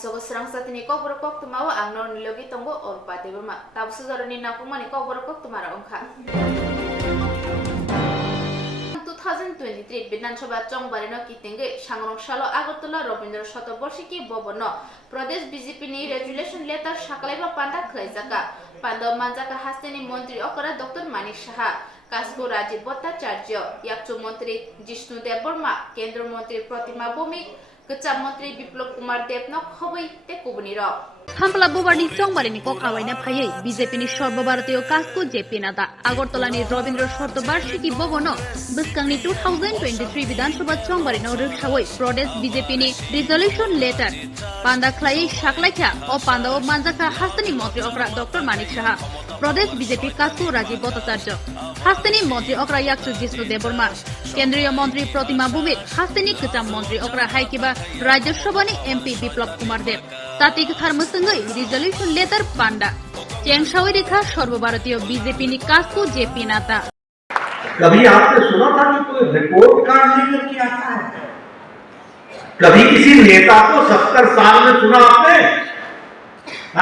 Sogo serang satini kok berkok tumawa angno nilogi tonggo or pate berma. Tabu sejaro ni naku mani kok berkok tumara ongka. 2023 বিধানসভা চংবারেনো কিতেঙ্গে সাংরং সালো আগরতলা রবীন্দ্র শতবর্ষিকী ভবন প্রদেশ BJP নি resolution letter সাকালাইবা পান্ডা খলাইজাকা পান্ডা মানজাকা হাস্তেনি মন্ত্রী অকরা doctor Manik Saha কাসকো Rajib Bhattacharya ইয়াকচু মন্ত্রী জিষ্ণু দেব বর্মা কেন্দ্র মন্ত্রী প্রতিমা ভৌমিক কচ্চা মন্ত্রী বিপ্লব কুমার দেবনক হবই তে কুবনি র হামলা বুবারনি চংবারেনি কক আওয়াইনা ফাইয়ে বিজেপিনি সর্বভারতীয় কাসকো জেপি নাতা আগরতলানি রবীন্দ্র শতবার্ষিকী ভবন বসকাংনি 2023 বিধানসভা চংবারেনো রুকসাওই প্রদেশ বিজেপিনি রিজলিউশন লেটার পান্ডা খ্লাই সাকলাইখা ও পান্ডা ও মানজাকা হাস্তানি মন্ত্রী অকরা ডক্টর মানিক সাহা প্রদেশ বিজেপি কাসকো রাজীব ভট্টাচার্য হাস্তানি মন্ত্রী অকরা ইয়াকচু জিষ্ণু দেববর্মা কেন্দ্রীয় মন্ত্রী প্রতিমা ভৌমিক হাস্তানি কচাম মন্ত্রী অকরা হাইকিবা রাজ্যসভানি এমপি বিপ্লব কুমার দেব তাতিক থার্মসঙ্গই রিজলিউশন লেটাर पांडा चेंगशावी रेखा सर्वभारतीय बीजेपी ने कास्को जेपी नाता कभी आपने सुना था कि कोई रिपोर्ट कार्ड लेकर के आता है? कभी किसी नेता को 70 साल में सुना आपने?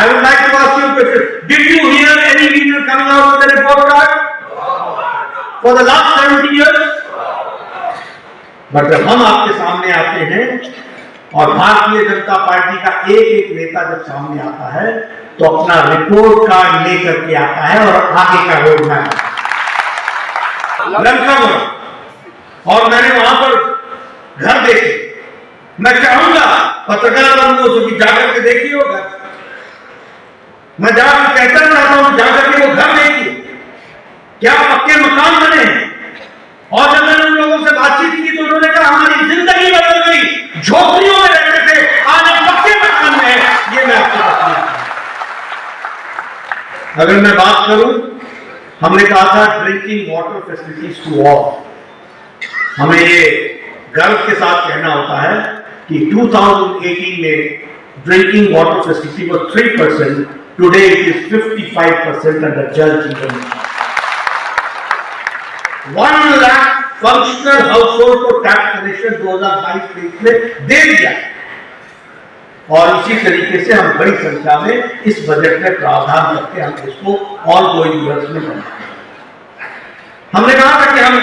I would like to ask you a question. Did you hear any leader coming out with a report card for the last 70 years? But जब हम आपके सामने आते हैं और भारतीय जनता पार्टी का एक नेता जब सामने आता है तो अपना रिपोर्ट कार्ड लेकर के आता है और आगे का रोड मैप और मैंने वहां पर घर देखे। मैं चाहूंगा पत्रकार बंधुओं से भी जाकर के देखिए वो घर। मैं जाकर कहता चाहता हूं जाकर के वो घर देखिए, क्या पक्के मकान बने हैं। और जब मैंने उन लोगों से बातचीत की तो उन्होंने कहा हमारी जिंदगी बदल गई, झोपड़ियों में रहते थे आज हम पक्के मकान में हैं। ये मैं आपको बताऊं। अगर मैं बात करूं, हमने कहा था drinking water facilities to all. हमें ये गर्व के साथ कहना होता है कि 2018 में drinking water facility was 3%, today it is 55% under जल जीवन मिशन। 1 लाख फंक्शनल हाउसहोल्ड को टैप कनेक्शन 2022 में दे दिया और इसी तरीके से हम बड़ी संख्या में इस बजट में प्रावधान करके हम इसको ऑनगोइंग वर्क्स में बनाएंगे। हमने कहा था कि हम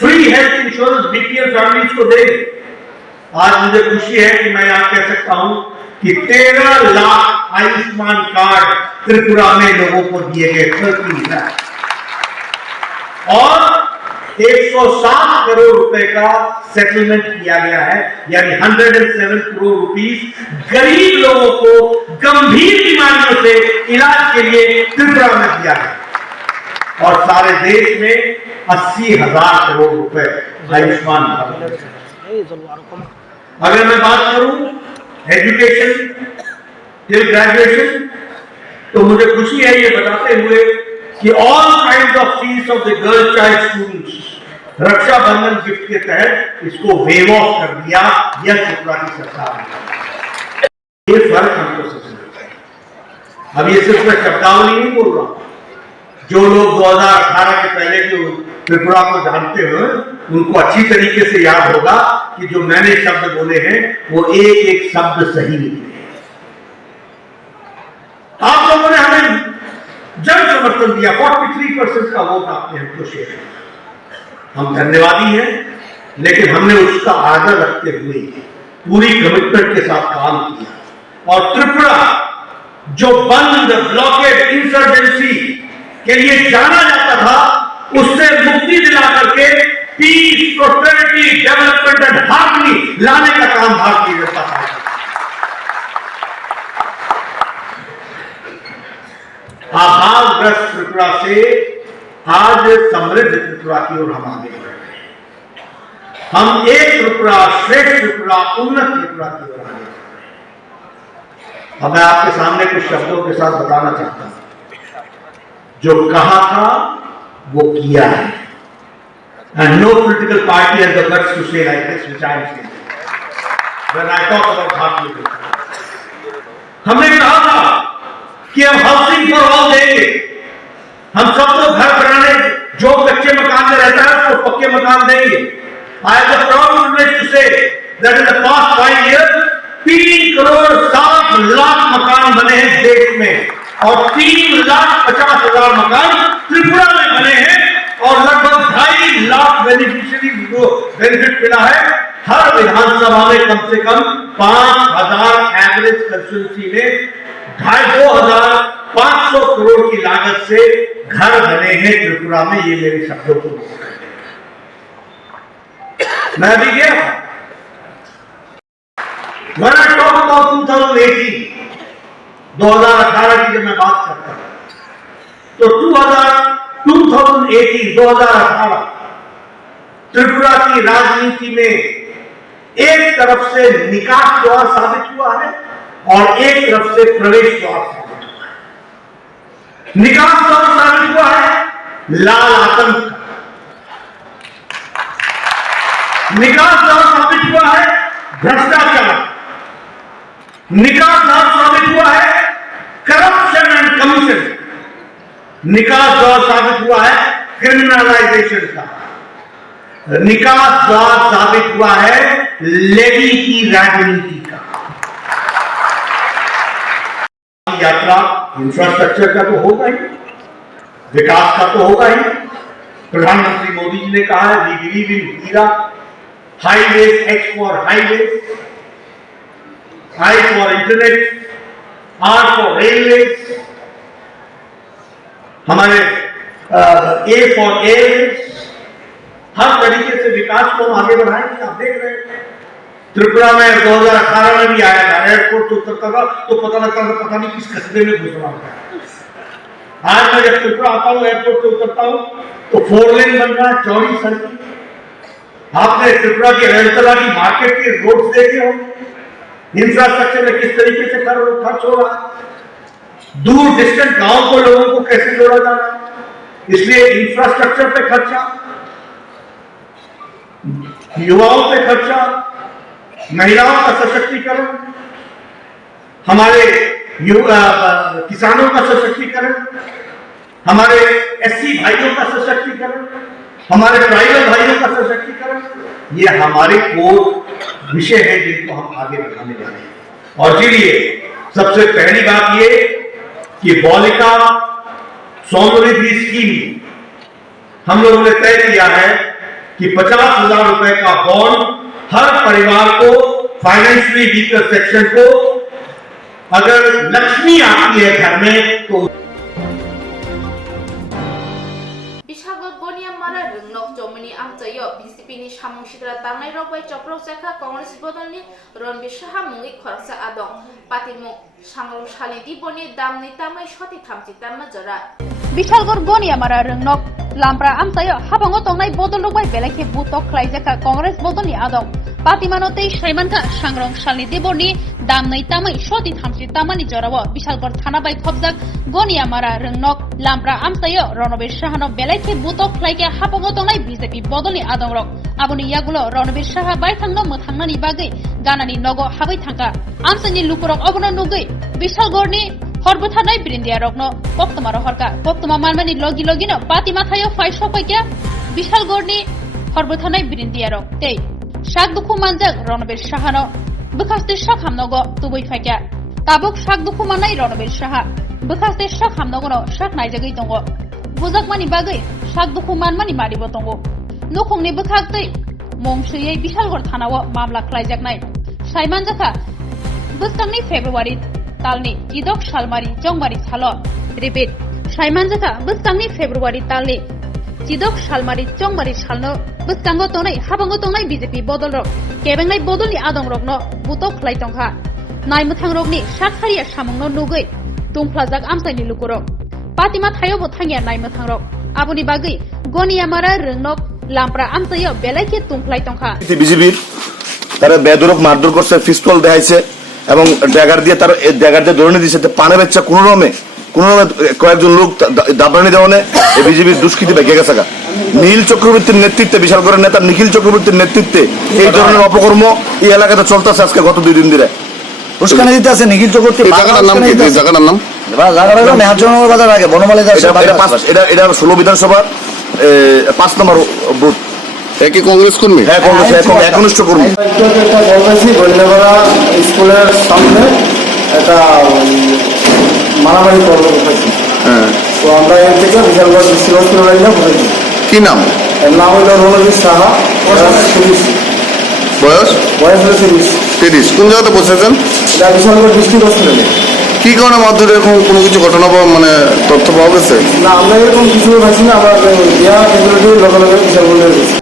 free health insurance BPL families को देंगे। आज मुझे खुशी है कि मैं यहां कह सकता हूं कि 13 लाख आयुष्मान कार्ड त्रिपुरा में लोगों को दिए गए 13 लाख और 107 करोड़ रुपए का सेटलमेंट किया गया है, यानी 107 करोड़ रुपीस गरीब लोगों को गंभीर बीमारियों से इलाज के लिए त्रिपुरा में दिया है और सारे देश में 80,000 करोड़ रुपए आयुष्मान भारत। अगर मैं बात करूं एजुकेशन टिल ग्रेजुएशन तो मुझे खुशी है ये बताते हुए कि all kind of fees of the girl child students Raksha Bandhan gift के तहत इसको वेव ऑफ कर दिया यह त्रिपुरा की सरकार ने। ये फर्क हमको समझना चाहिए। अब ये सिर्फ मैं शब्दावली नहीं बोल रहा हूं। जो लोग 2018 के पहले जो त्रिपुरा को जानते हैं उनको अच्छी तरीके से याद होगा कि जो मैंने शब्द बोले हैं वो एक एक शब्द सही निकले। आप लोगों ने हमें जन समर्थन दिया, 43% का वोट आपने हमको शेयर किया। हम धन्यवादी हैं, लेकिन हमने उसका आदर रखते हुए पूरी कमिटमेंट के साथ काम किया और त्रिपुरा जो बंद ब्लॉकेड इंसर्जेंसी के लिए जाना जाता था उससे मुक्ति दिला करके peace, prosperity, development and harmony लाने का काम भारतीय जनता पार्टी। आभावग्रस्त त्रिपुरा से आज समृद्ध त्रिपुरा की ओर हम आगे बढ़ रहे हैं। हम एक त्रिपुरा, श्रेष्ठ त्रिपुरा, उन्नत त्रिपुरा की ओर आगे बढ़ रहे हैं। अब मैं आपके सामने कुछ शब्दों के साथ बताना चाहता हूं। जो कहा था वो किया है। And no political party has the guts to say like this, which I am saying. When I talk about Bharatiya Janata Party, हमने कहा था कि हम हाउसिंग फॉर ऑल देंगे। हम सबको घर बनाने, जो कच्चे मकान में रहता है उसको पक्के मकान देंगे। I have the proud privilege to say that in the past 5 years 3 crore 7 lakh मकान बने हैं देश में और 3,50,000 मकान त्रिपुरा में बने हैं और लगभग 2.5 लाख बेनिफिशियरी को बेनिफिट मिला है। हर विधानसभा में कम से कम 5,000 एवरेज कंस्टिट्यूंसी में 2,500 करोड़ की लागत से घर बने हैं त्रिपुरा में। ये मेरे शब्दों को मैं भी गया था। When I talk about 2018, 2018 की जब मैं बात करता हूं तो 2018 त्रिपुरा की राजनीति में एक तरफ से निकास द्वार साबित हुआ है और एक तरफ से प्रवेश द्वार साबित हुआ है। निकास द्वार साबित हुआ है लाल आतंक का, निकास द्वार साबित हुआ है भ्रष्टाचार, निकास द्वार साबित हुआ है करप्शन एंड कमीशन, निकास द्वार साबित हुआ है क्रिमिनलाइजेशन का, निकास द्वार साबित हुआ है लेवी की राजनीति का। यात्रा इंफ्रास्ट्रक्चर का तो होगा ही, विकास का तो होगा ही। प्रधानमंत्री मोदी जी ने कहा है we believe in HIRA, highways, H for highways, I for internet, R for railways, हमारे A for airways, हर तरीके से विकास को हम आगे बढ़ाएंगे। आप देख रहे हैं त्रिपुरा में 2018 में भी आया था, एयरपोर्ट से उतरता था तो पता लगता था पता नहीं किस कस्बे में घुस रहा था। आज मैं जब त्रिपुरा आता हूँ, एयरपोर्ट से उतरता हूँ तो 4 लेन बन रहा है, चौड़ी सड़क। आपने त्रिपुरा की रेलतला की मार्केट के रोड देखे होंगे, इंफ्रास्ट्रक्चर में किस तरीके से खर्च हो रहा है, दूर डिस्टेंट गांव को लोगों को कैसे जोड़ा जा रहा है। इसलिए इंफ्रास्ट्रक्चर पे खर्चा, युवाओं पे खर्चा, महिलाओं का सशक्तिकरण, हमारे किसानों का सशक्तिकरण, हमारे एससी भाइयों का सशक्तिकरण, हमारे ट्राइबल भाइयों का सशक्तिकरण, ये हमारे कोर विषय है जिनको हम आगे बढ़ाने वाले हैं। और चलिए सबसे पहली बात ये कि बालिका समृद्धि स्कीम हम लोगों ने तय किया है कि 50,000 रुपए का बॉन्ड हर परिवार को, फाइनेंशियली वीकर सेक्शन को, अगर लक्ष्मी आती है घर में तो BJP samung sidra tangnai rok bai chopro sekha Congress bodolni Ronbir Saha mungi khorsa adong patimu sangrong sali diboni damni tamai shoti thamchi tamma jora Bishalgor goni amara rengnok lampra amsayo habango tongnai bodol rok bai belekhe butok khlaijaka Congress bodolni adong patimanote shaimanka sangrong sali diboni damnai tamai shoti thamchi tamani jorawo Bishalgor thana bai khobjak goni amara rengnok lampra amsayo Ronbir Saha no belekhe butok khlaike habango tongnai BJP bodolni adong rok aboni yagulo Ronbir Saha bai thangno muthangnani bagai ganani nogo habai thangka amsani lukurok obono nugui Bishalgorni Horbuthanai Brindia Rokno, Poktomaro Horka, Poktoma Malmani Logi Logino, Patima Thayo, 5 Shopakia, Bishalgorni, Horbuthanai Brindia Rok, Tay, Shakduku Manjak, Ronbir Sahano, because the Shakhamnogo, Tubui Fakia, Tabuk Shakdukumanai Ronbir Saha, because the Shakhamnogo, Shak Najagitongo, Buzakmani Bagai, Shakdukuman Mani Maribotongo, Nukongni Bukakti, Mongshi Bishalgor Thanawa, Mamla Klajak Night, Shaimanjaka, Bustamni February. Talni Idok Shalmari Jongmari Salo repeat Shaimanjaka Bustangni February Talni Idok Shalmari Jongmari Salno Bustango Tonai Habango Tonai BJP Bodol Kebengai Bodoli Adong Rokno Butok Klaitongha Naimutang Rokni Shakhariya Samungno Nugui Tungplazak Amsani Lukuro Patima Thayo Bothangia Naimutang Rok Abuni Bagai Goni Amara Rengnok Lampra Amsayo Belaki Tungplaitongha BJP তারা বেদরক মারধর করছে পিস্তল দেখাইছে এবং dagger দিয়ে তার dagger দিয়ে ধরে দিয়েছে পানে বেচ্চা কোন রকমে কয়েকজন লোক দাবরানি দেওয়ানে এই বিজেপির দুষ্কৃতি বেঁকে গেছে নীল চক্রবর্তীর নেতৃত্বে বিশাল করে নেতা নিখিল চক্রবর্তীর নেতৃত্বে এই ধরনের অপকর্ম এই এলাকাতে চলতেছে আজকে গত 2 দিন ধরে উস্কানি দিতে আছে নিখিল চক্রবর্তী জায়গাটার নাম কি জায়গাটার নাম জায়গাটা হলো মেহাজনগর বাজার আগে বনমালী এটা 16 বিধানসভা 5 নম্বর বুথ একই কংগ্রেস কর্মী হ্যাঁ কংগ্রেস একনিষ্ঠ কর্মী একটা বলতেছি বৈলগড়া স্কুলের সামনে একটা মারামারি করলো কোথায়। হ্যাঁ, তো আমরা এর থেকে বিশালগড় ডিস্ট্রিক্ট হসপিটালে নিয়ে ভর্তি। কি নাম? এর নাম হলো রণজিৎ সাহা, বয়স? বয়স হলো 30। 30। কোন জায়গাতে বসেছেন? এটা বিশালগড় ডিস্ট্রিক্ট হসপিটালে। কি কারণে মারধর, এরকম কোনো কিছু ঘটনা মানে তথ্য পাওয়া গেছে? না, আমরা এরকম কিছু পাচ্ছি না, আমরা দেওয়া ফেসিলিটি লগে লগে বিশালগড়ে গেছি।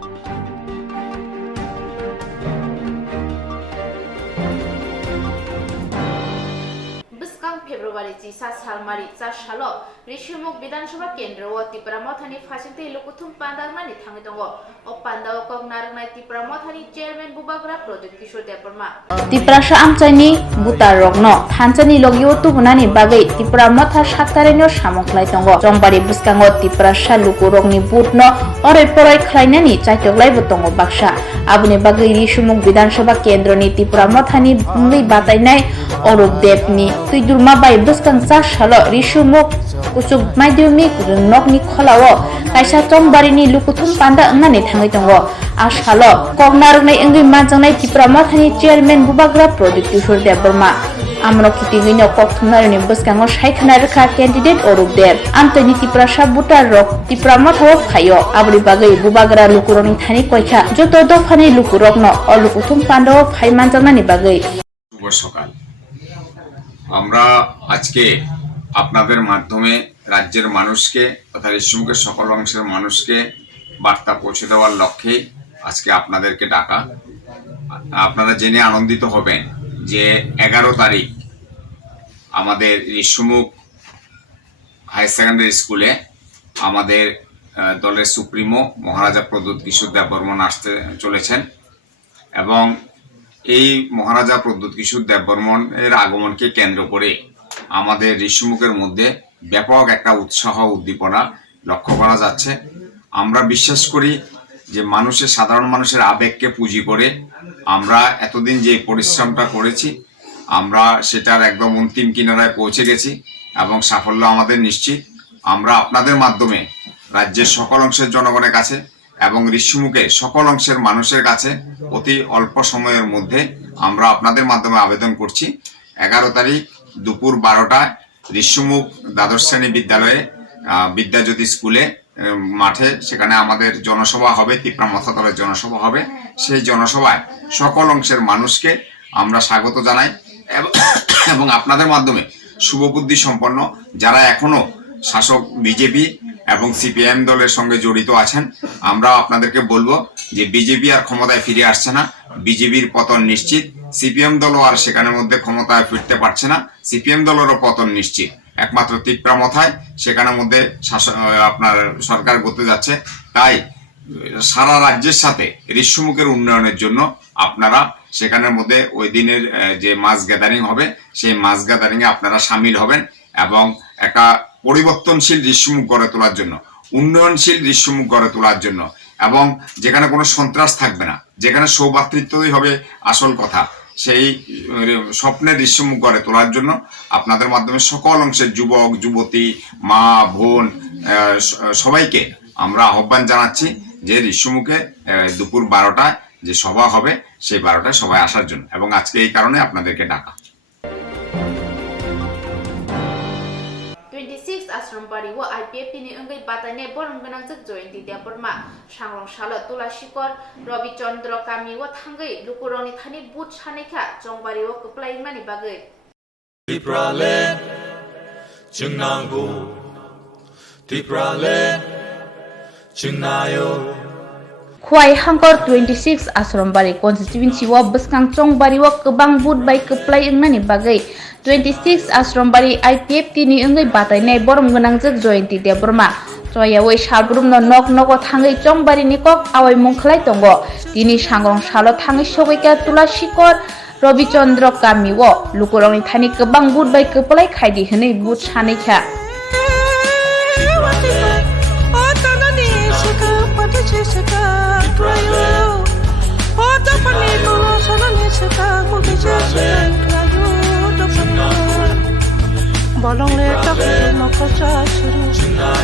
Biskang February Jisa Salmari Sashalo, Rishimuk Bidanshaba Kendra, Tipramothani Fashinte Lukutum Pandarmani Tangitongo, O Panda Kognarnai Tipramothani Chairman Bubagra Project Kishore Deparma. Tiprasha amchani buta rogno thanchani logio tubunani bagai Tipramotha saktareno samoklai tongo jongbari buskango Tiprasha lukurogni butno ore poroi khlainani chaitoklai botongo baksa abuni bagai Rishimuk Bidansabha Kendroni Tipramothani ngui batainai Oruk Debni tuidurma bai buskang salo Rishimuk kusuk maidumik nokni kholao kaisa chongbarini lukuthum panda ngani thangai tongo asalo kognarnai ngui manjangnai Tipramothani chairman Bubagra Project Kishore Deparma amro kitigino kokthumnarni buskango saikhanai rekha candidate Oruk Deb amtani Tiprasha butar rok Tipramotha phayo abri bagai Bubagra lukuroni thani koikha joto dofani lukurokno olukuthum panda phai manjangnani bagai শুভ সকাল। আমরা আজকে আপনাদের মাধ্যমে রাজ্যের মানুষকে তথা ঋষিমুখের সকল অংশের মানুষকে বার্তা পৌঁছে দেওয়ার লক্ষ্যে আজকে আপনাদেরকে ডাকা। আপনারা জেনে আনন্দিত হবেন যে 11 তারিখ আমাদের ঋষিমুখ হায়ার সেকেন্ডারি স্কুলে আমাদের দলের সুপ্রিমো মহারাজা প্রদ্যুৎ কিশোর দেববর্মন আসতে চলেছেন এবং এই মহারাজা প্রদ্যুৎ কিশোর দেববর্মনের আগমনকে কেন্দ্র করে আমাদের ঋষিমুখের মধ্যে ব্যাপক একটা উৎসাহ উদ্দীপনা লক্ষ্য করা যাচ্ছে। আমরা বিশ্বাস করি যে সাধারণ মানুষের আবেগকে পুঁজি করে আমরা এতদিন যে পরিশ্রমটা করেছি আমরা সেটার একদম অন্তিম কিনারায় পৌঁছে গেছি এবং সাফল্য আমাদের নিশ্চিত। আমরা আপনাদের মাধ্যমে রাজ্যের সকল অংশের জনগণের কাছে এবং ঋষিমুখে সকল অংশের মানুষের কাছে অতি অল্প সময়ের মধ্যে আমরা আপনাদের মাধ্যমে আবেদন করছি 11 তারিখ দুপুর 12টায় ঋষিমুখ দ্বাদশ শ্রেণী বিদ্যালয়ে বিদ্যাজ্যোতি স্কুলে মাঠে সেখানে আমাদের জনসভা হবে, তিপ্রামথা দলের জনসভা হবে। সেই জনসভায় সকল অংশের মানুষকে আমরা স্বাগত জানাই এবং আপনাদের মাধ্যমে শুভবুদ্ধি সম্পন্ন যারা এখনো শাসক বিজেপি এবং সিপিএম দলের সঙ্গে জড়িত আছেন আমরা আপনাদেরকে বলবো যে বিজেপি আর ক্ষমতায় ফিরে আসছে না, বিজেপির পতন নিশ্চিত। সিপিএম দলও আর সেখানের মধ্যে ক্ষমতায় ফিরতে পারছে না, সিপিএম দলেরও পতন নিশ্চিত। একমাত্র তিপ্রামথায় সেখানের মধ্যে আপনার সরকার করতে যাচ্ছে। তাই সারা রাজ্যের সাথে ঋষিমুখের উন্নয়নের জন্য আপনারা সেখানের মধ্যে ওই দিনের যে মাস গ্যাদারিং হবে সেই মাস গ্যাদারিং এ আপনারা সামিল হবেন এবং একটা পরিবর্তনশীল ঋষিমুখ গড়ে তোলার জন্য, উন্নয়নশীল ঋষিমুখ গড়ে তোলার জন্য এবং যেখানে কোনো সন্ত্রাস থাকবে না, যেখানে সৌভাতৃত্বই হবে আসল কথা, সেই স্বপ্নের ঋষিমুখ গড়ে তোলার জন্য আপনাদের মাধ্যমে সকল অংশের যুবক যুবতী মা বোন সবাইকে আমরা আহ্বান জানাচ্ছি যে ঋষিমুখে দুপুর 12টায় যে সভা হবে সেই 12টায় সবাই আসার জন্য এবং আজকে এই কারণে আপনাদেরকে ডাকা। 26 Asrambari wo IPF ni ungai batane borong ganang jak jointi Deparma sangrong salo Tulasikor Robi Chandra Kami wo thangai lukuroni thani but sanikha jongbari wo kuplai mani bagai Tipralen Chungnangu Tipralen Chungnayo Khwai Hangkor 26 Asrambari constituency wo buskang chongbari wo kebang but bai keplai nani bagai 26 Asrambari IPF tini ungai batainai borom ganang jak jointi Deparma Joyawai Shabrum no nok nogo thangai chongbari ni kok awai mungkhlai tongo tini sangrong salo thangai sogaika Tulasikor Robi Chandra Kami wo lukurongni thani kebang but bai keplai khaidi hinai but sanikha Bolong le tak mo ko cha churu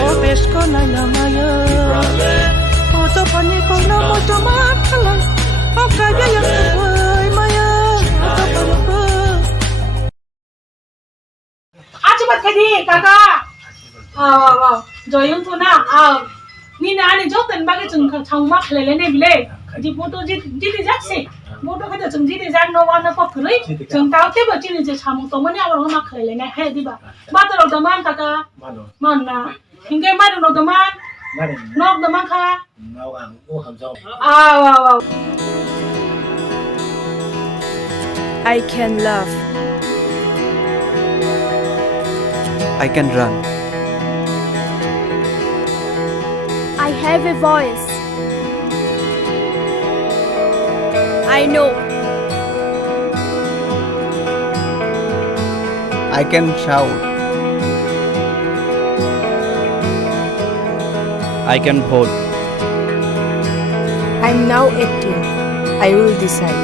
o bes ko na lamaya o to pani ko na mo to ma khalan o ka ya ya di kaka joyung tu na ni na ni jok ten bagi chung chang ma khle le ne bile di photo ji jaksi photo kha chung ji jak no wa na pok threi chung tao te ba chin je chamu to mani awar ma khle le ne he di ba to ro da man kaka man na hinge ma ro da man nok da man kha wow I can love. I can run. I have a voice. I know. I can shout. I can vote. I'm now 18. I will decide.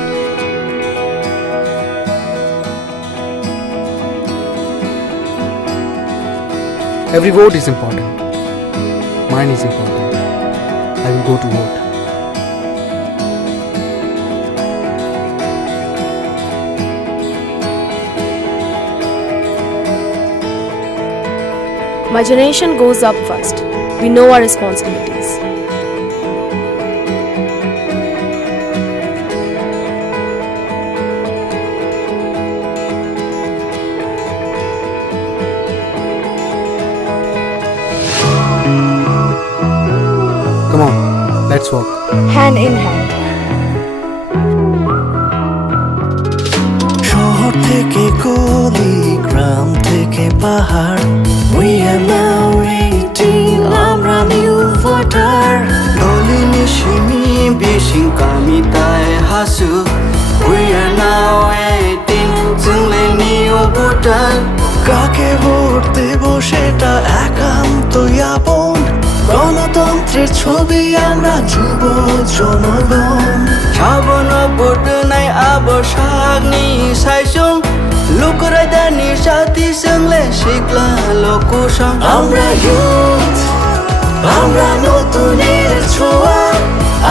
Every vote is important. Mine is important. I will go to vote. My generation goes up first. We know our responsibilities. Come on, let's walk. Hand in hand. শহর থেকে গলি গ্রাম থেকে পাহাড় We are now 18 আমরা new voter দলিনি সিমি বিশিং কামিতায় হাসু We are now 18 जोंले নিউ ভোটার কাকে ভোট দেব সেটা একান্তই আপন গণতন্ত্রের ছবি আমরা যুব জনগণ সাবন ভোট নাই আবসাগনি সাইসং লুকরাইদানি সাথী সঙ্গে শিখলা লোকসং আমরা ইউথ আমরা নতুনের ছোঁয়া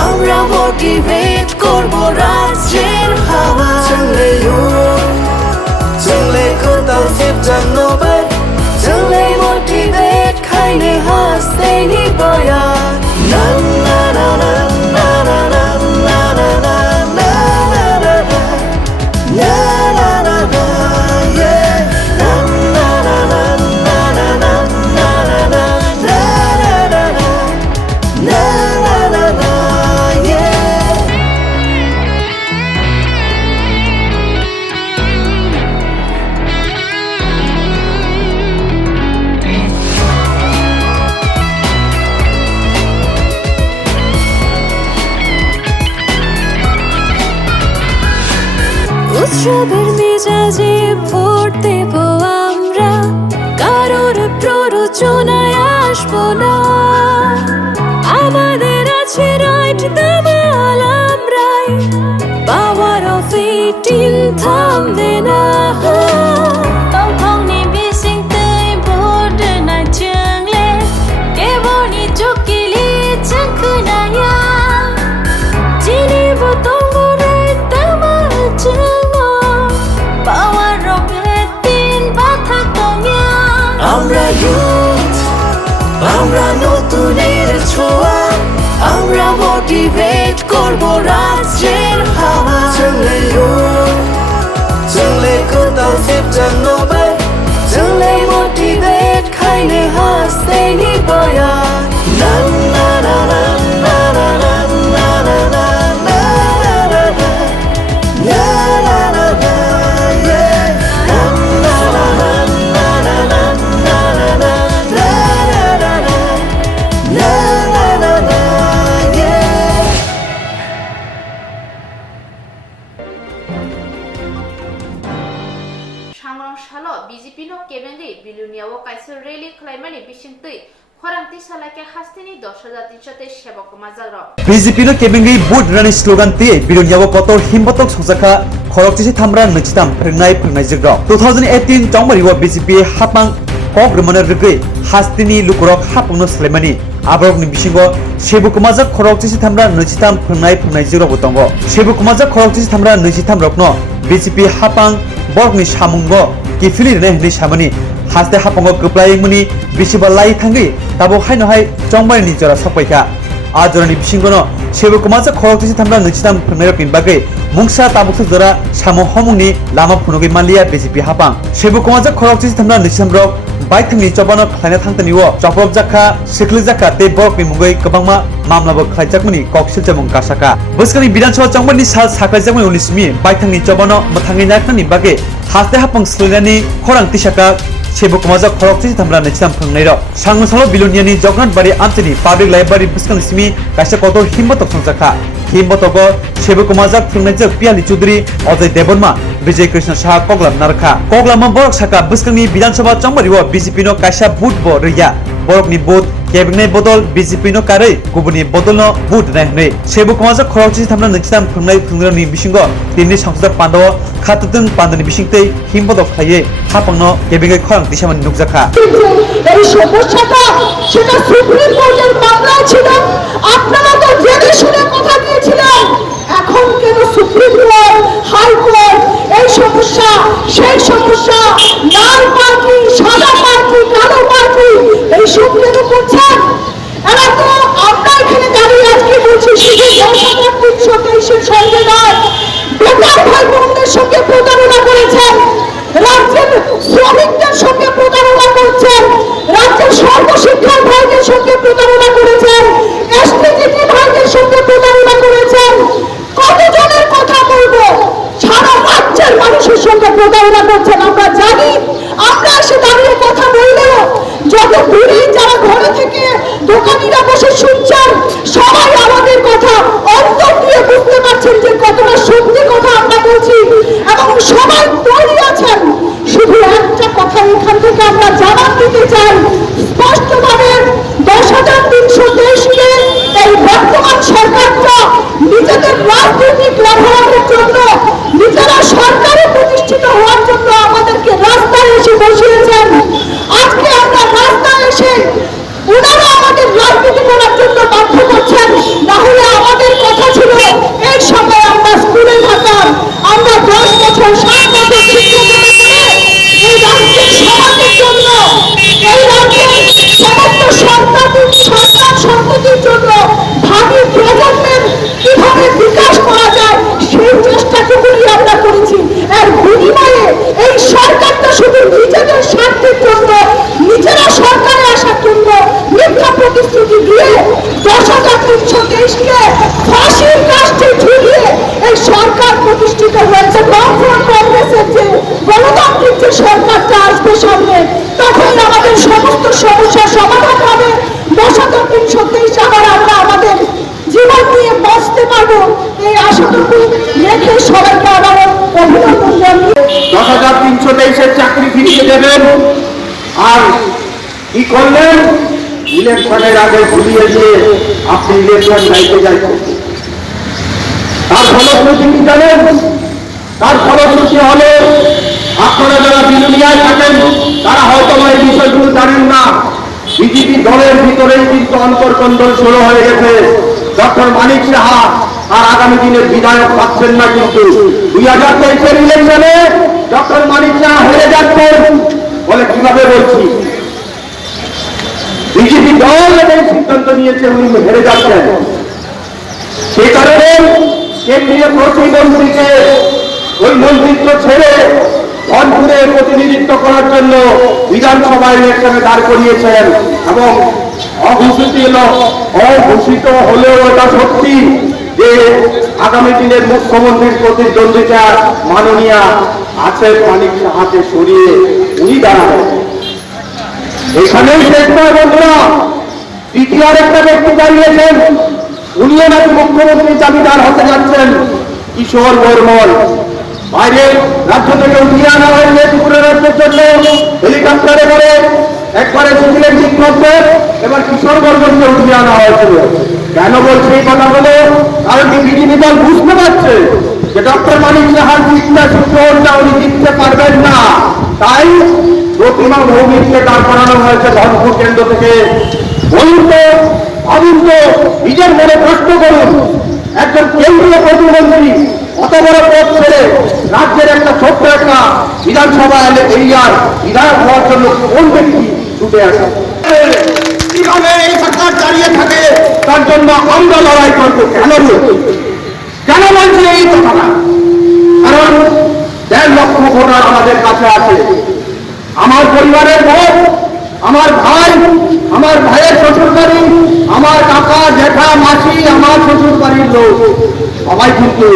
আমরা মোটিভেট করব রাজ্যের হাওয়া সঙ্গে ইউথ সঙ্গে কোথাও সেপচাং নোবাই সঙ্গে মোটিভেট খাইনে হাসতে নিবয়া না না না না না না না না না না না না না na na na yeah na na na na na na na na na na na na na yeah উৎসবের মেজাজে ভোট দেব আমরা কারোর প্ররোচনায় আসবো না আমাদের আছে রাইট দামাল আমরাই পাওয়ার অফ 18 থামবে না tổng thống ni bising tươi vote na chương lên ke boni chokili chang khna ya jini bo tong bo rai damal chương power of 18 batha kongya আমরা ইউথ আমরা নতুনের ছোঁয়া আমরা মোটিভেট করব রাজ্যের হাওয়া সঙ্গে ইউথ সঙ্গে কোথাও সেপচাং নোবাই সঙ্গে মোটিভেট খাইনে হাসতে নিবয়া না না না না না না না না না না না না না na na na yeah na na na na na na na na na na na na yeah सांग्रां सालो बीजेपी नो केबेंगे बिलुनियाव काइसर रैली खलायमानि बिसिंतै खरांति सालाके हास्तिनि 10,300 सेवक माजाग्र BJP केबिंगि बुट रानि स्लोगान ति बिरुनियाव पतर हिमबतक संजाखा खरकतिसि थामरा नचिताम फोरोंनाय जिग्राव 2018 चंगमारिव BJP हापां कक रमना रगै हास्तिनि लुकरक हापंनो सलायमानि आबरकनि बिसिंगो सेबुकमाजा खरकतिसि थामरा नचिताम फोरोंनाय जिग्राव दंगो सेबुकमाजा खरकतिसि थामरा नचिताम रकनो BJP हापां बरकनि सामुंगो किफिलि रने हनि सामानि haste hapango keplai muni bisibalai thangi tabo haino hai chongmani ni jora sakpaika ajorani bisingono sebo kumasa khorokti thamra nchitam phunero pinbagai mungsa tabuksa jora samo homungni lama phunogi manliya BJP hapang sebo kumasa khorokti thamra nchitam rok baithni chobano khlaina thangtaniwo choprok jakha sikli jakha te bok ni mugai kabangma mamlabo khlaijakmani koksil chamung kasaka buskani bidansabha chongmani sal saklaijakmani unismi baithni chobano mathangi nakni bage haste hapang slilani khorang tisaka sebo kumasa khorokti thamra nchitam phungnai sangmusalo biloniani jognath bari amchini public library buskani simi kaisa kotor himmatok sangjakha himmatogo sebo kumasa phungnai piali chudri Ajay Deborma Vijay Krishna Shah Koglam Narkha Koglama borok saka buskani bidansabha chongmariwo BJP no kaisa boot bo riya borok ni boot kebengnai bodol BJP no karai gubuni bodol no boot nahnei sebo kumasa khorokti thamra nchitam phungnai phungrani bisingo tinni sangsada pandaw khatutun pandani bisingtei himmatok khlaiye hapangno kebengai khorang disamani nukjakha এই সমস্যাটা সেটা supreme কোর্টের মামলায় ছিল আপনারা তো জেনে শুনে কথা দিয়েছিলেন এখন কেন সুপ্রিম কোর্ট হাইকোর্ট এই সমস্যা সেই সমস্যা লাল পার্টি সাদা পার্টি কালো পার্টি এই সব কেন করছেন এরা তো আমরা এখানে দাঁড়িয়ে আজকে বলছি শুধু 10,323-এর সঙ্গে নয় বেকার ভাই বোনদের সঙ্গে প্রতারণা করেছেন রাজ্যের শ্রমিকদের সঙ্গে প্রতারণা করছেন রাজ্যের সর্বশিক্ষার ভাইদের সঙ্গে প্রতারণা করেছেন এসটিজিটি ভাইদের সঙ্গে প্রতারণা করেছেন কতজনের কথা বলবো সারা রাজ্যের মানুষের সঙ্গে প্রতারণা করছেন আমরা জানি আমরা এসে দাঁড়িয়ে কথা বললেও যত দূরে যারা ঘরে থেকে দোকানিরা বসে শুনছেন সবাই আমাদের কথা অন্তর দিয়ে বুঝতে পারছেন যে কতটা সত্যি কথা আমরা বলছি এবং সবাই তৈরি আছেন শুধু একটা কথা এখান থেকে আমরা জবাব দিতে চাই স্পষ্টভাবে 10,323-কে এই বর্তমান সরকারটা নিজেদের রাজনৈতিক লাভালাভের জন্য নিজেরা সরকারে প্রতিষ্ঠিত হওয়ার জন্য আমাদেরকে রাস্তায় এসে বসিয়েছেন আজকে আমরা রাস্তায় এসে ওনারা আমাদের রাজনীতি করার জন্য বাধ্য করছেন না হলে আমাদের কথা ছিল এই সময় আমরা স্কুলে থাকতাম আমরা 10 বছর সাংবাদিক শিক্ষা এই রাজ্যের সমাজের জন্য এই রাজ্যের সমস্ত সন্তান-সন্ততির জন্য ভাবি প্রজন্মের কিভাবে বিকাশ করা যায় সেই চেষ্টাটুকুই আমরা করেছি এর বিনিময়ে এই সরকারটা শুধু নিজেদের স্বার্থের জন্য নিজেরা সরকারে আসার জন্য মিথ্যা প্রতিশ্রুতি দিয়ে 10,323-কে ফাঁসির কাস্টে ঝুলিয়ে এই সরকার প্রতিষ্ঠিত হয়েছে বামফ্রন্ট কংগ্রেসের যে গণতান্ত্রিক যে সরকারটা আসবে সামনে তখন আমাদের সমস্ত সমস্যার সমাধান হবে 10,323 আবার আমরা আমাদের জীবন নিয়ে বাঁচতে পারবো এই আশাটুকু রেখে সবাইকে আবারও অভিনন্দন জানিয়ে 10,323-এর চাকরি ফিরিয়ে দেবেন আর কি করলেন ইলেকশনের আগে ভুলিয়ে দিয়ে আপনি ইলেকশন চাইতে যাইছেন তার ফলশ্রুতি কি জানেন তার ফলশ্রুতি হলে আপনারা যারা বিলুনিয়ায় থাকেন তারা হয়তো এই বিষয়গুলো জানেন না বিজেপি দলের ভিতরেই কিন্তু অন্তর্কন্দল শুরু হয়ে গেছে ডক্টর মানিক সাহা আর আগামী দিনের বিধায়ক পাচ্ছেন না কিন্তু 2023-এর ইলেকশনে ডক্টর মানিক সাহা হেরে যাচ্ছেন বলে কিভাবে বলছি বিজেপি দল এই সিদ্ধান্ত নিয়েছে উনি হেরে যাচ্ছেন সেই কারণে কেন্দ্রীয় প্রতিমন্ত্রীকে ওই মন্ত্রিত্ব ছেড়ে ধনপুরে প্রতিনিধিত্ব করার জন্য বিধানসভা ইলেকশনে দাঁড় করিয়েছেন এবং অঘোষিত হলেও এটা সত্যি যে আগামী দিনের মুখ্যমন্ত্রীর প্রতিদ্বন্দ্বিতা মাননীয়া আছেন মানিক সাহাকে সরিয়ে উনি দাঁড়াবেন এখানেই শেষ নয় বন্ধুরা দ্বিতীয় আরেকটা ব্যক্তি দাঁড়িয়েছেন উনিও নাকি মুখ্যমন্ত্রীর দাবিদার হতে যাচ্ছেন কিশোর বর্মন বাইরে রাজ্য থেকে উঠিয়ে আনা হয়েছে ত্রিপুরা রাজ্যের জন্য হেলিকপ্টারে করে একবারে ছিলেন শিক্ষকদের এবার কিশোর বর্মনকে উঠিয়ে আনা হয়েছিল কেন বলছে এই কথাগুলো কারণ কি বিজেপি দল বুঝতে পারছে যে ডক্টর মানিক সাহার শিক্ষা সূত্রটা উনি দিতে পারবেন না তাই প্রতিমা ভৌমিককে দাঁড় করানো হয়েছে ধনপুর কেন্দ্র থেকে বলুন তো ভাবুন তো নিজের মনে প্রশ্ন করুন একজন কেন্দ্রীয় প্রতিমন্ত্রী অত বড় পদ ছেড়ে রাজ্যের একটা ছোট্ট একটা বিধানসভা এরিয়ার বিধায়ক হওয়ার জন্য কোন ব্যক্তি ছুটে আসে? কিভাবে এই সরকার দাঁড়িয়ে থাকে তার জন্য আমরা লড়াই করবো। কেন বলছি এই কথাটা? কারণ 1.5 লক্ষ ভোটার আমাদের কাছে আছে। আমার পরিবারের ভোট, আমার ভাই, আমার ভাইয়ের শ্বশুর বাড়ি, আমার কাকা জেঠা মাসি, আমার শ্বশুর বাড়ির লোক সবাই কিন্তু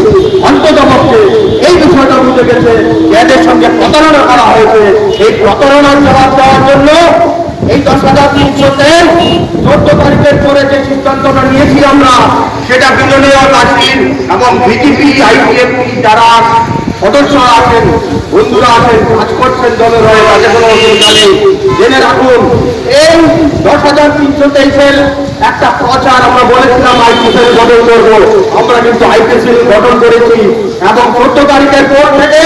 অন্ততপক্ষে এই বিষয়টা বুঝে গেছে এদের সঙ্গে প্রতারণা করা হয়েছে। এই প্রতারণার জবাব দেওয়ার জন্য এই 10,300-তে 14 তারিখের পরে যে সিদ্ধান্তটা নিয়েছি আমরা, সেটা বিনোদীয় কাশ্মীর এবং বিজেপি আইপিএফটি যারা সদস্য আছেন, বন্ধুরা আছেন, কাজ করছেন দলের হয়ে, তাদের কোনো অসুবিধা নেই। জেনে রাখুন, এই 10,323-এর একটা প্রচার আমরা বলেছিলাম আইপিএসএল গঠন করবো। আমরা কিন্তু আইপিএসএল গঠন করেছি এবং 14 তারিখের পর থেকে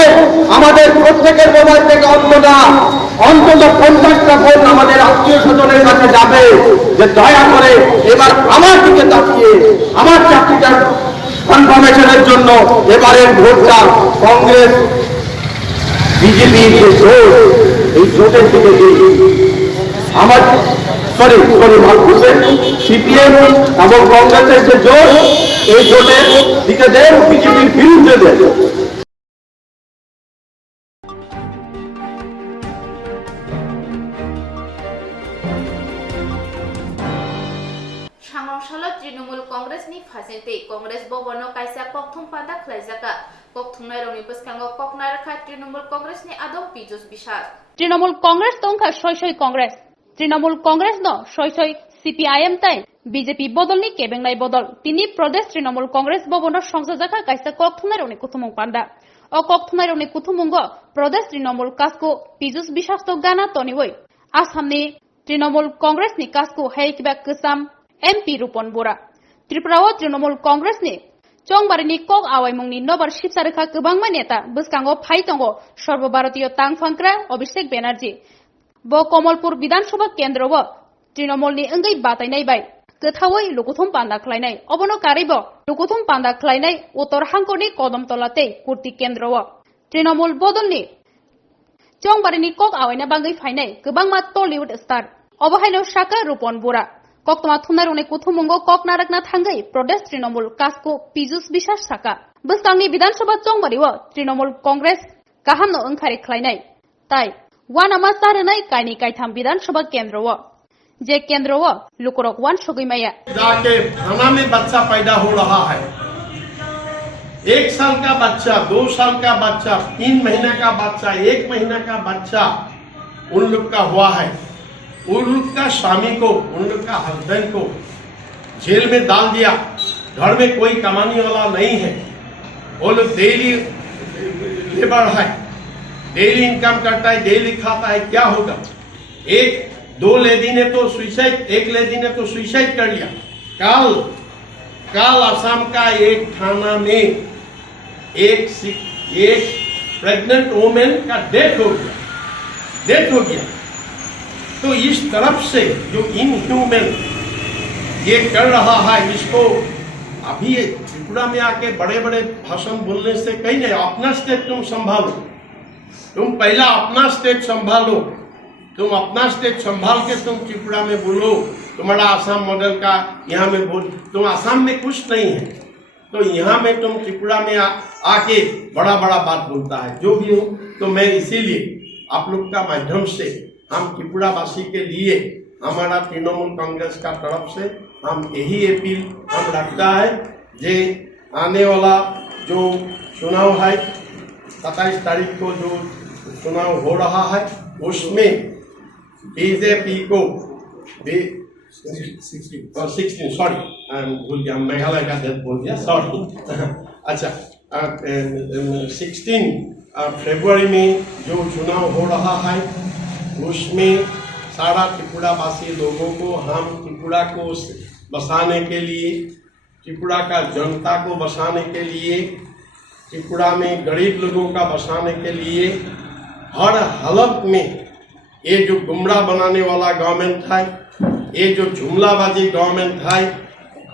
আমাদের প্রত্যেকের মোবাইল থেকে অন্তত 50টা ফোন আমাদের আত্মীয় স্বজনের কাছে যাবে যে দয়া করে এবার আমার দিকে তাকিয়ে আমার চাকরিটার কনফার্মেশনের জন্য এবারের ভোটটা কংগ্রেস বিজেপি যে জোট, এই জোটের দিকে আমার সিপিএম এবং কংগ্রেসের যে জোট, এই জোটের দিকে দেন, বিজেপির বিরুদ্ধে দেন। सांग्रांशाला तृणमूल कांग्रेसनि फासेंते कांग्रेस भवन कायसा ककथुम पादा खलायजाका ककथुमनाय रंनि बसखांगो ककनारखा तृणमूल कांग्रेसनि आदम पीजुस बिसास तृणमूल कांग्रेस तंखा सय कांग्रेस तृणमूल कांग्रेस न सय सीपीआईएम ताई बीजेपी बदलनि केबेंनाय बदल तिनि प्रदेश तृणमूल कांग्रेस भवन संसदजाखा कायसा ककथुमनाय रंनि कुथुमुं पान्दा अ ककथुमनाय रंनि कुथुमुंग प्रदेश तृणमूल कासको पीजुस बिसास तो गाना तनिवै आसामनि तृणमूल कांग्रेसनि कासको हायकिबा कोसाम एमपी रूपन बोरा त्रिपुराव तृणमूल कांग्रेसनि चंबारिनि कक आवायमुंनि नबार सिपसारेखा गोबांमा नेता बसखांगो फाइ दङ सर्वभारतीय तांफांग्रा अभिषेक बेनार्जी ब कमलपुर विधानसभा केन्द्रव तृणमूलनि ओंगै बातायनाय बाय गोथावै लुकुथुम पान्दा खालायनाय अबनो कारिब लुकुथुम पान्दा खालायनाय उत्तर हांखरनि कदमतलाते कुर्ति केन्द्रव तृणमूल बदलनि चंबारिनि कक आवायना बांगै फायनाय गोबांमा टलिउड स्टार अबहायनो शाखा रूपन बोरा कक्तमा थुनारने कुथुमुंगो ककनारकना थांगै प्रदेश तृणमूल कासको पीजुस बिसास साका बसखांनि विधानसभा चंबारिव तृणमूल कांग्रेस गाहामनो ओंखारि खलायनाय ताई वानामा सारनाय कायनि कायथाम विधानसभा केन्द्रव जे केन्द्रव लुकरक वान सगैमाया जाके थाना में बच्चा पैदा हो रहा है। 1 साल का बच्चा, 2 साल का बच्चा, 3 महीने का बच्चा, 1 महीना का बच्चा उन लोग का हुआ है। उन लोग का स्वामी को, उन लोग का हस्बैंड को जेल में डाल दिया। घर में कोई कमाने वाला नहीं है, वो लोग डेली लेबर है, डेली इनकम करता है, डेली खाता है। क्या होगा? 1-2 लेडी ने तो सुसाइड, 1 लेडी ने तो सुसाइड कर लिया। कल असम का एक थाना में एक प्रेग्नेंट वुमेन का डेथ हो गया। तो इस तरफ से जो इनह्यूमन ये कर रहा है, इसको अभी त्रिपुरा में आके बड़े बड़े भाषण बोलने से कहीं नहीं। अपना स्टेट तुम संभालो, तुम पहला अपना स्टेट संभालो। तुम अपना स्टेट संभाल के तुम त्रिपुरा में बोलो तुम्हारा आसाम मॉडल का यहाँ में बोल। तुम आसाम में कुछ नहीं है, तो यहाँ में तुम त्रिपुरा में आके बड़ा बड़ा बात बोलता है। जो भी हो, तो मैं इसीलिए आप लोग का माध्यम से हम त्रिपुरा वासी के लिए हमारा तृणमूल कांग्रेस का तरफ से हम यही अपील हम रखता है जे आने वाला जो चुनाव है 27 तारीख को जो चुनाव हो रहा है, उसमें बीजेपी को 16 सॉरी भूल गया, मेघालय का डेट बोल दिया, सॉरी। अच्छा 16 फरवरी में जो चुनाव हो रहा है, उसमें सारा त्रिपुरा वासी लोगों को हम त्रिपुरा को बसाने के लिए, त्रिपुरा का जनता को बसाने के लिए, त्रिपुरा में गरीब लोगों का बसाने के लिए हर हालत में ये जो गुमराह बनाने वाला गवर्नमेंट है, ये जो जुमलाबाजी गवर्नमेंट है,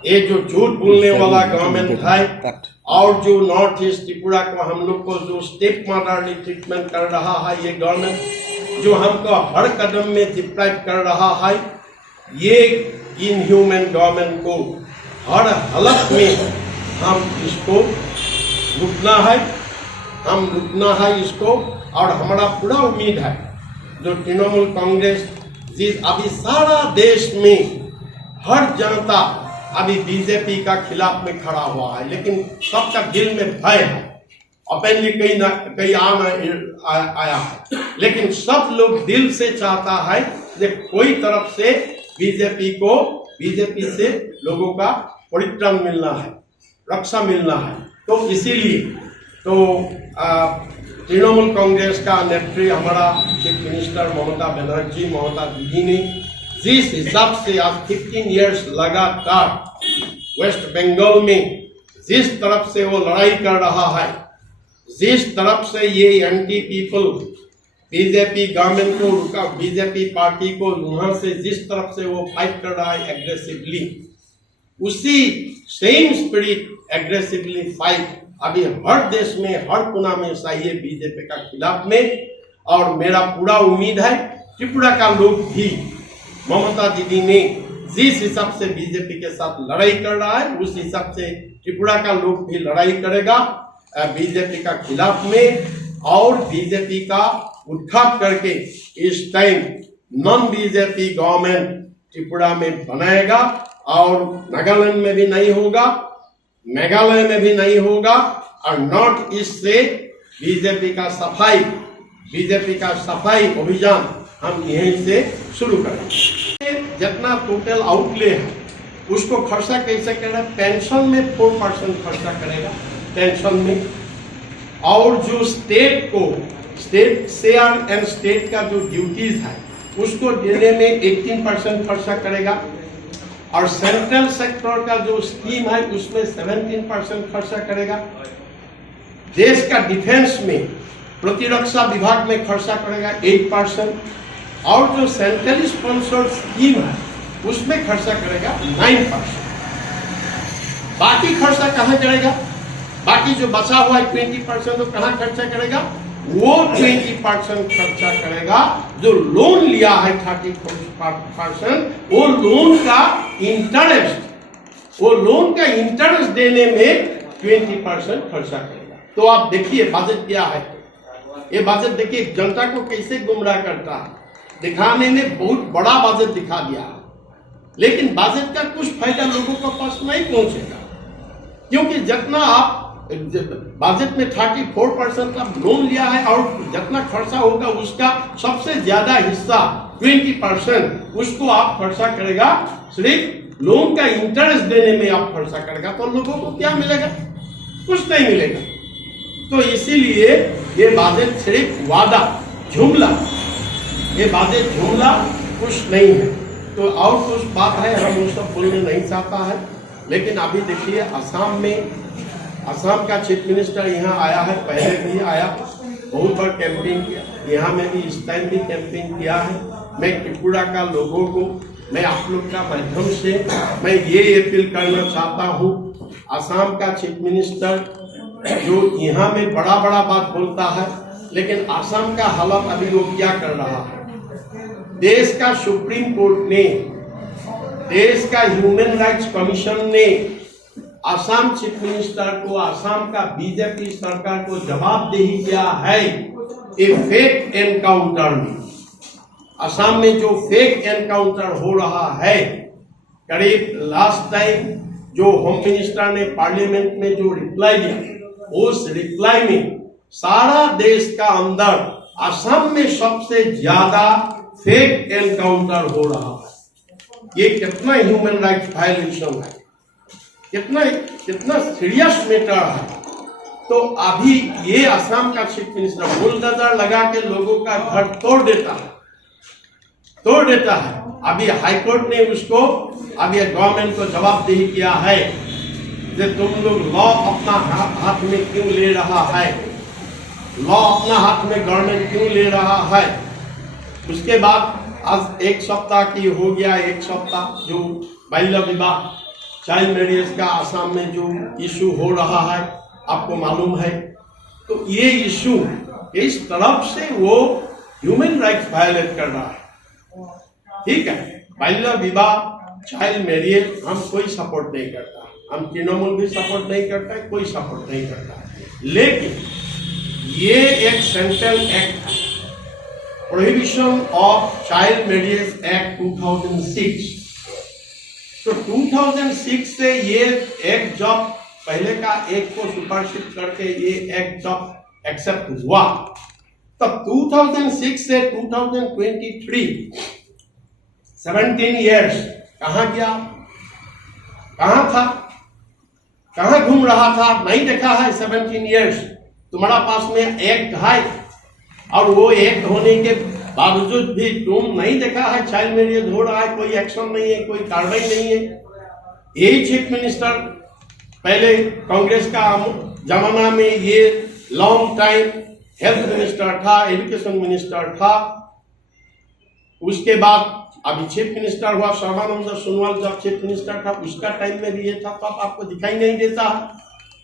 ये जो झूठ बोलने वाला गवर्नमेंट है, और जो नॉर्थ ईस्ट त्रिपुरा को हम लोग को जो स्टेप मदरली ट्रीटमेंट कर रहा है ये गवर्नमेंट, जो हमको हर कदम में डिप्राइव कर रहा है, ये इनह्यूमन गवर्नमेंट को हर हालत में हम इसको रुकना है इसको। और हमारा पूरा उम्मीद है जो तृणमूल कांग्रेस जिस अभी सारा देश में हर जनता अभी बीजेपी का खिलाफ में खड़ा हुआ है, लेकिन सबका दिल में भय है। ओपनली कहीं आया है, लेकिन सब लोग दिल से चाहता है कि कोई तरफ से बीजेपी से लोगों का परित्राण मिलना है, रक्षा मिलना है। तो इसीलिए तो तृणमूल कांग्रेस का नेत्री हमारा चीफ मिनिस्टर ममता बनर्जी ममता दीदी ने जिस हिसाब से आज 15 इयर्स लगातार वेस्ट बंगाल में जिस तरफ से वो लड़ाई कर रहा है, जिस तरफ से ये एंटी पीपल बीजेपी गवर्नमेंट को रुका, बीजेपी पार्टी को वहां से जिस तरफ से वो फाइट कर रहा है एग्रेसिवली, उसी सेम स्पिरिट एग्रेसिवली फाइट अभी हर देश में हर कोना में चाहिए बीजेपी का खिलाफ में। और मेरा पूरा उम्मीद है त्रिपुरा का लोग भी ममता दीदी ने जिस हिसाब से बीजेपी के साथ लड़ाई कर रहा है, उस हिसाब से त्रिपुरा का लोग भी लड़ाई करेगा बीजेपी का खिलाफ में, और बीजेपी का उत्खात करके इस time non BJP government Tripura में बनाएगा। और नागालैंड में भी नहीं होगा, मेघालय में भी नहीं होगा, और नॉर्थ ईस्ट से बीजेपी का सफाई अभियान हम यहीं से शुरू करेंगे। जितना टोटल आउटले है उसको खर्चा कैसे करेगा, पेंशन में 4% खर्चा करेगा पेंशन में, और जो स्टेट शेयर एंड स्टेट का जो ड्यूटीज है उसको देने में 18% खर्चा करेगा, और सेंट्रल सेक्टर का जो स्कीम है उसमें 17% खर्चा करेगा। देश का डिफेंस में प्रतिरक्षा विभाग में खर्चा करेगा 8%, और जो सेंट्रली स्पॉन्सर्ड स्कीम है उसमें खर्चा करेगा 9%। बाकी खर्चा कहाँ करेगा, बाकी जो बचा हुआ है 20% तो कहाँ खर्चा करेगा, वो 20% खर्चा करेगा जो लोन लिया है 30%, वो लोन का इंटरेस्ट देने में 20% खर्चा करेगा। तो आप देखिए बजट क्या है, ये बजट देखिए जनता को कैसे गुमराह करता है, दिखाने में बहुत बड़ा बजट दिखा दिया, लेकिन बजट का कुछ फायदा लोगों को पास नहीं पहुंचेगा, क्योंकि जितना आप बजट में 34% का लोन लिया है और जितना खर्चा होगा उसका सबसे ज्यादा हिस्सा 20% उसको आप खर्चा करेगा, सिर्फ लोन का इंटरेस्ट देने में आप खर्चा करेगा, तो लोगों को क्या मिलेगा, कुछ नहीं मिलेगा। तो इसीलिए ये बजट सिर्फ वादा जुमला, ये बजट जुमला कुछ नहीं है। तो और कुछ बात है हम वो सब बोलने नहीं चाहता है, लेकिन अभी देखिए असम का चीफ मिनिस्टर यहाँ आया है, पहले भी आया, बहुत बार कैंपेन किया, यहाँ में भी इस टाइम भी कैंपेन किया है। मैं त्रिपुरा का लोगों को, मैं आप लोग का माध्यम से मैं ये अपील करना चाहता हूँ, असम का चीफ मिनिस्टर जो यहाँ में बड़ा बड़ा बात बोलता है, लेकिन असम का हालत अभी वो क्या कर रहा है, देश का सुप्रीम कोर्ट ने, देश का ह्यूमन राइट्स कमीशन ने असम चीफ मिनिस्टर को, असम का बीजेपी सरकार को जवाबदेही किया है एक फेक एनकाउंटर में। असम में जो फेक एनकाउंटर हो रहा है, करीब लास्ट टाइम जो होम मिनिस्टर ने पार्लियामेंट में जो रिप्लाई दिया, उस रिप्लाई में सारा देश का अंदर असम में सबसे ज्यादा फेक एनकाउंटर हो रहा है। ये कितना ह्यूमन राइट्स वायलेशन है, कितना सीरियस मैटर है। तो अभी ये असम का चीफ मिनिस्टर बुलडोजर लगा के लोगों का घर तोड़ देता है। अभी हाईकोर्ट ने उसको, अभी गवर्नमेंट को जवाबदेही किया है कि तुम लोग लॉ अपना हाथ में क्यों ले रहा है, लॉ अपना हाथ में गवर्नमेंट क्यों ले रहा है। उसके बाद आज एक सप्ताह की हो गया, एक सप्ताह जो बाल्य विवाह चाइल्ड मैरिज का असम में जो इशू हो रहा है आपको मालूम है। तो ये इशू इस तरफ से वो ह्यूमन राइट्स वायलेट कर रहा है। ठीक है, बाल्य विवाह, चाइल्ड मैरिज हम कोई सपोर्ट नहीं करता, हम तृणमूल भी सपोर्ट नहीं करता है, कोई सपोर्ट नहीं करता है। लेकिन ये एक सेंट्रल एक्ट है, prohibition of child marriage act 2006। तो 2006 से ये एक जॉब पहले का एक को सुपरसीड करके ये एक जॉब एक्सेप्ट हुआ। तब 2006 से 2023 17 इयर्स कहाँ गया, कहाँ था, कहाँ घूम रहा था, नहीं देखा है। 17 इयर्स तुम्हारा पास में एक्ट है और वो एक्ट होने के बावजूद भी तुम नहीं देखा है चाइल्ड मैरिज हो रहा है, कोई एक्शन नहीं है, कोई कार्रवाई नहीं है। यही चीफ मिनिस्टर पहले कांग्रेस का जमाना में ये लॉन्ग टाइम हेल्थ मिनिस्टर था, एजुकेशन मिनिस्टर था। उसके बाद अभी चीफ मिनिस्टर हुआ सर्बानंद सोनोवाल, जब चीफ मिनिस्टर था उसका टाइम में भी ये था, तब आपको दिखाई नहीं देता।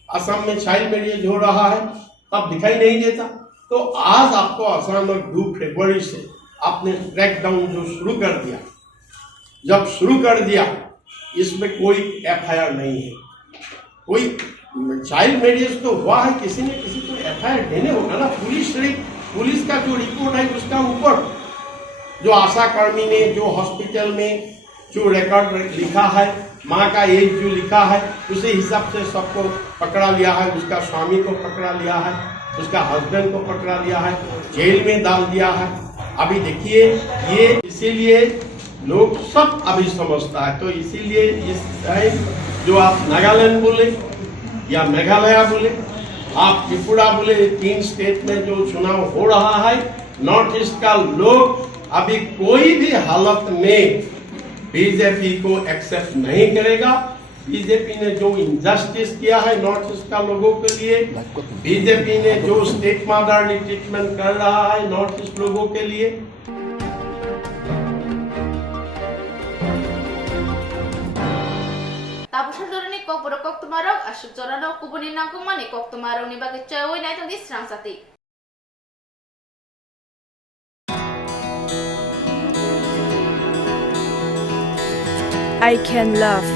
असम में चाइल्ड मैरिज हो रहा है तब दिखाई नहीं देता। तो आज आपको असम में 2 फरवरी से आपने क्रैकडाउन जो शुरू कर दिया, जब शुरू कर दिया इसमें कोई एफआईआर नहीं है। कोई चाइल्ड मैरिज तो हुआ है, किसी ने किसी को एफआईआर देने होगा ना। पुलिस का जो रिपोर्ट है उसका ऊपर जो आशा कर्मी ने जो हॉस्पिटल में जो रिकॉर्ड लिखा है, माँ का एज जो लिखा है, उसी हिसाब से सबको पकड़ा लिया है। उसका स्वामी को पकड़ा लिया है, उसका हस्बैंड को पकड़ा लिया है, जेल में डाल दिया है। अभी देखिए ये इसीलिए लोग सब अभी समझता है। तो इसीलिए इस टाइम जो आप नागालैंड बोले या मेघालय बोले, आप त्रिपुरा बोले, 3 स्टेट में जो चुनाव हो रहा है, नॉर्थ ईस्ट का लोग अभी कोई भी हालत में बीजेपी को एक्सेप्ट नहीं करेगा। बीजेपी ने जो इनजस्टिस किया है नॉर्थ ईस्ट का लोगों के लिए, बीजेपी ने जो स्टेट मदरली ट्रीटमेंट कर रहा है नॉर्थ ईस्ट लोगों के लिए, Tapos doroni kok borokok tumarok asuk jorano kubunin nang kumani kok tumarok ni bagi cewek na itong disrang sati. I can love.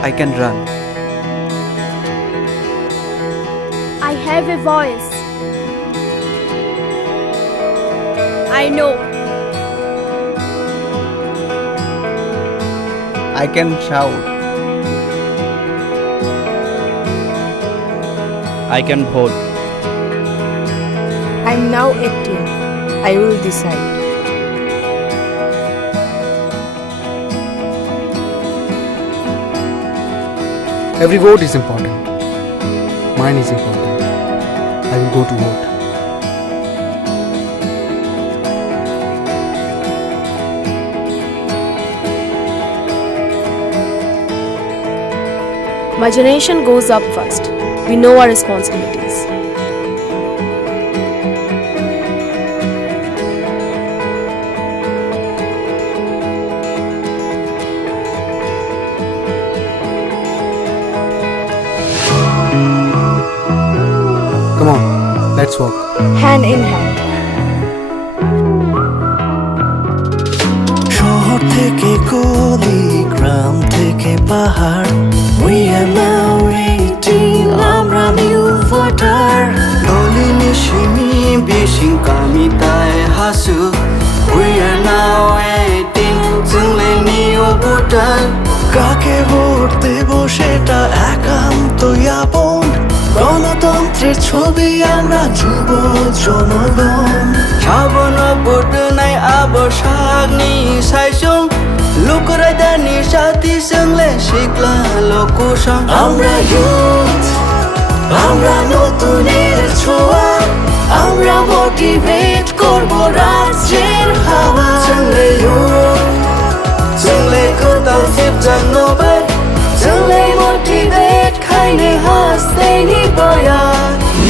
I can run. I have a voice. I know. I can shout. I can vote. I'm now 18. I will decide. Every vote is important. Mine is important. I will go to vote. My generation goes up first. We know our responsibilities. Come on, let's walk. Hand in hand. শহর থেকে গলি, গ্রাম থেকে পাহাড়, we are now 18, আমরা new voter. Nalini Simi বিশিং কামিতায় হাসু, we are now 18, जोंलाय new voter. কাকে ভোট দেব সেটা একান্তই আপন, গণতন্ত্রের ছবি আমরা যুব জনগণ। সাবন ভোট নাই আবসাগনি সাইসুং, লুকরাইদানি সাথী সঙ্গে শিখলা লোকসং। আমরা ইউথ, আমরা নতুনের ছোঁয়া, আমরা মোটিভেট করব রাজ্যের হাওয়া। जोंलाय ইউথ, जोंलाय কোথাও সিপজাং নবাই, जोंलाय মোটিভেট খাইনে হাসতেনি বয়া।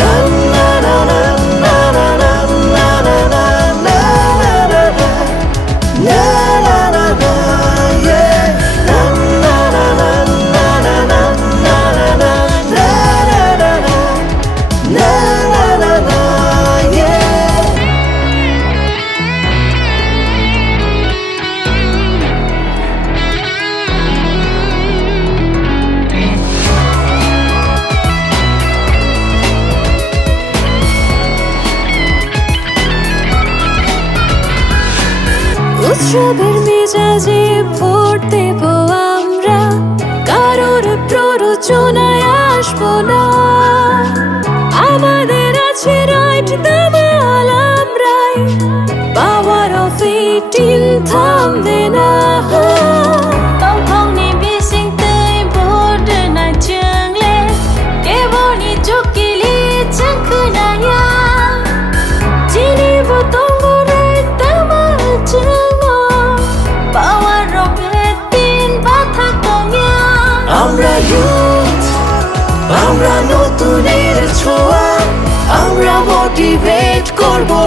না না না না না না না না না না না না না না না না, yeah. উৎসবের মেজাজে ভোট দেব আমরা, কারোর প্ররোচনায় আসবো না। আমাদের আছে রাইট দামাল আমরাই, পাওয়ার অফ 18 থামবে না। Tổng thống ni biết sinh tươi vote đơn là trường lên, cái vô ni chúc kỳ lý chẳng cứ na ya. Chỉ đi vô tổng vô đây ta mà trường ngõ, power of 18 bắt thác công ya. Amra youth, amra নতুনের ছোঁয়া, আমরা motivate করবো